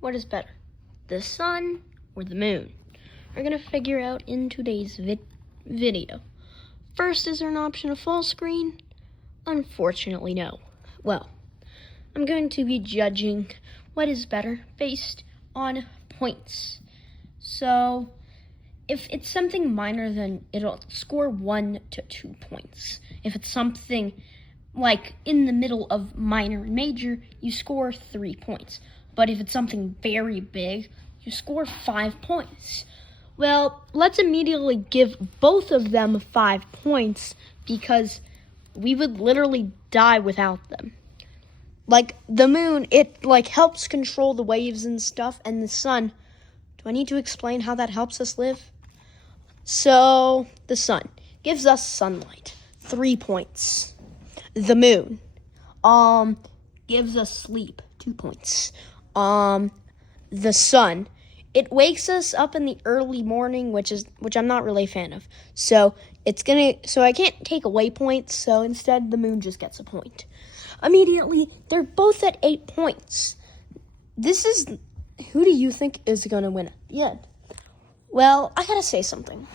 What is better, the sun or the moon? We're going to figure out in today's video. First, is there an option of full screen? Unfortunately, no. Well, I'm going to be judging what is better based on points. So, if it's something minor, then it'll score 1 to 2 points. If it's something like in the middle of minor and major, you score 3 points. But if it's something very big, you score 5 points. Well, let's immediately give both of them 5 points because we would literally die without them. Like the moon, it helps control the waves and stuff, and the sun. Do I need to explain how that helps us live? So, the sun gives us sunlight, 3 points. The moon gives us sleep, 2 points. The sun, it wakes us up in the early morning, which I'm not really a fan of. So I can't take away points, so instead the moon just gets a point. Immediately, they're both at 8 points. Who do you think is going to win at the end? Well, I gotta say something.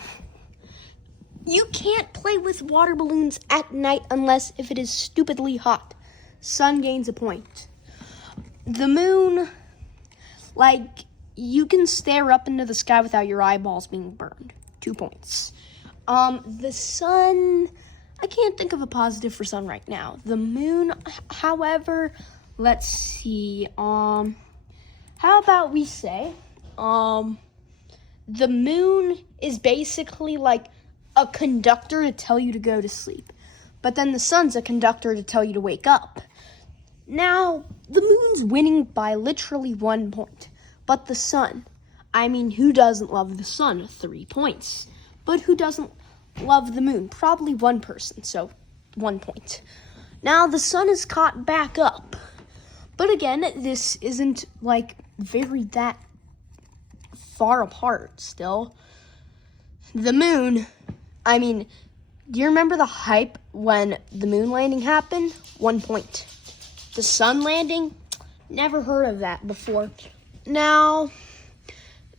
You can't play with water balloons at night unless if it is stupidly hot. Sun gains a point. The moon, you can stare up into the sky without your eyeballs being burned. 2 points. The sun, I can't think of a positive for sun right now. The moon, however, let's see. How about we say, the moon is basically like a conductor to tell you to go to sleep. But then the sun's a conductor to tell you to wake up. Now, the moon's winning by literally 1 point. But the sun, who doesn't love the sun? 3 points. But who doesn't love the moon? Probably one person, so 1 point. Now, the sun is caught back up. But again, this isn't, very that far apart still. The moon, do you remember the hype when the moon landing happened? 1 point. The sun landing? Never heard of that before. Now,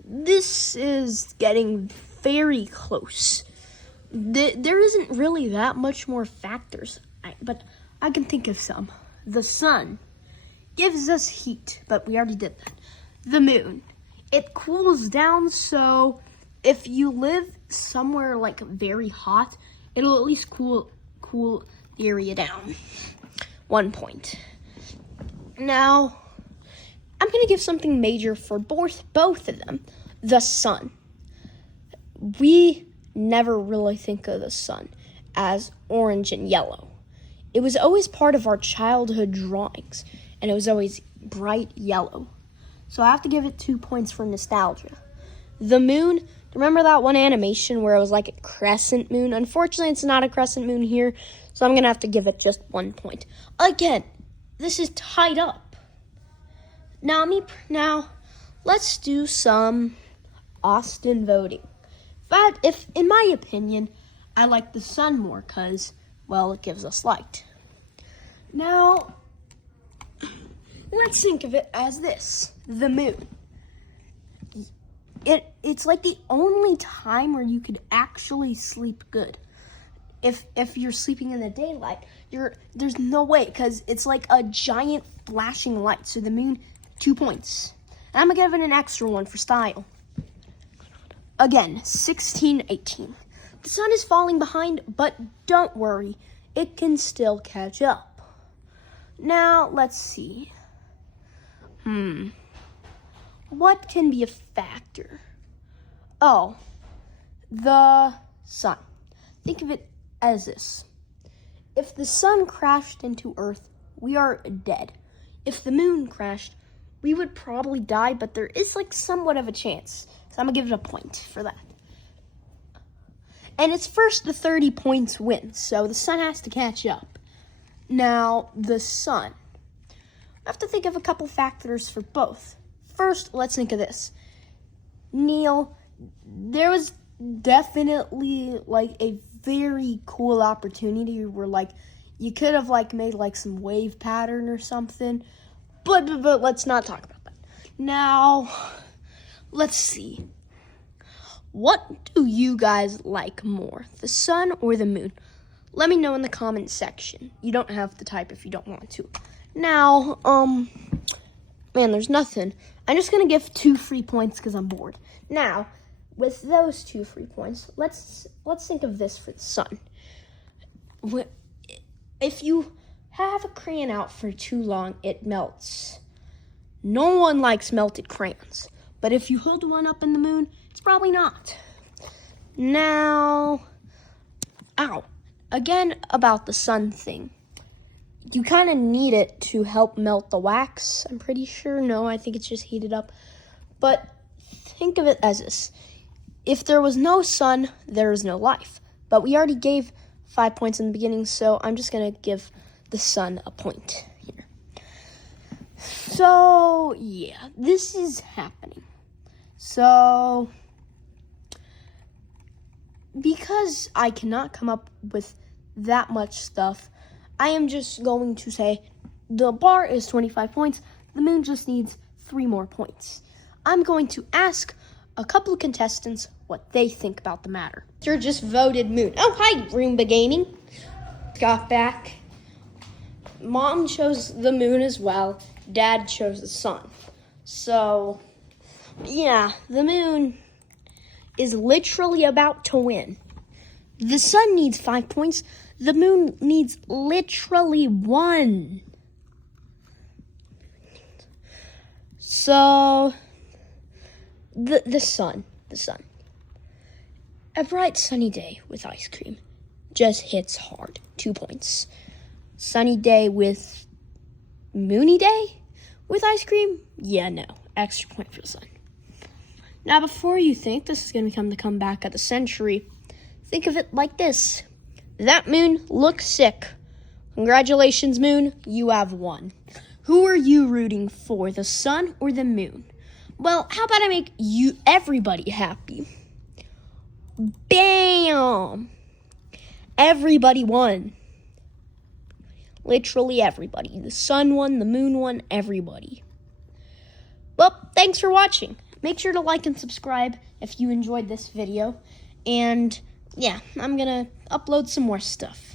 this is getting very close. There isn't really that much more factors, but I can think of some. The sun gives us heat, but we already did that. The moon, it cools down, so if you live somewhere very hot, it'll at least cool the area down. 1 point. Now, I'm going to give something major for both of them. The sun. We never really think of the sun as orange and yellow. It was always part of our childhood drawings, and it was always bright yellow. So I have to give it 2 points for nostalgia. The moon, remember that one animation where it was like a crescent moon? Unfortunately, it's not a crescent moon here, so I'm going to have to give it just 1 point. Again, this is tied up. Now, let's do some Austin voting. But in my opinion, I like the sun more because, it gives us light. Now, let's think of it as this. The moon. It's like the only time where you could actually sleep good. If you're sleeping in the daylight, there's no way because it's like a giant flashing light. So the moon, 2 points. And I'm gonna give it an extra one for style. Again, 16-18. The sun is falling behind, but don't worry, it can still catch up. Now, let's see. What can be a factor? Oh, the sun. Think of it as this. If the sun crashed into Earth, we are dead. If the moon crashed, we would probably die, but there is somewhat of a chance. So I'm gonna give it a point for that. And it's first to 30 points wins, so the sun has to catch up. Now, the sun. I have to think of a couple factors for both. First, let's think of this. Neil, there was definitely a very cool opportunity where you could have made some wave pattern or something, but let's not talk about that. Now, let's see. What do you guys like more, the sun or the moon? Let me know in the comment section. You don't have to type if you don't want to. Now, man, there's nothing. I'm just gonna give 2 free points because I'm bored. Now, with those 2 free points, let's think of this for the sun. If you have a crayon out for too long, it melts. No one likes melted crayons. But if you hold one up in the moon, it's probably not. Now, again about the sun thing. You kind of need it to help melt the wax, I'm pretty sure. No, I think it's just heated up. But think of it as this. If there was no sun, there is no life. But we already gave 5 points in the beginning, so I'm just going to give the sun a point here. So, yeah, this is happening. So, because I cannot come up with that much stuff, I am just going to say the bar is 25 points. The moon just needs 3 more points. I'm going to ask a couple of contestants what they think about the matter. You're just voted moon. Oh, hi, Roomba Gaming. Got back. Mom chose the moon as well. Dad chose the sun. So, yeah, the moon is literally about to win. The sun needs 5 points. The moon needs literally 1. So, the sun. A bright sunny day with ice cream just hits hard. 2 points. Sunny day with moony day with ice cream? Yeah, no. Extra point for the sun. Now, before you think this is going to become the comeback of the century, think of it like this. That moon looks sick. Congratulations, moon. You have won. Who are you rooting for, the sun or the moon? Well, how about I make everybody happy? Bam! Everybody won. Literally everybody. The sun won, the moon won, everybody. Well, thanks for watching. Make sure to like and subscribe if you enjoyed this video. And yeah, I'm gonna upload some more stuff.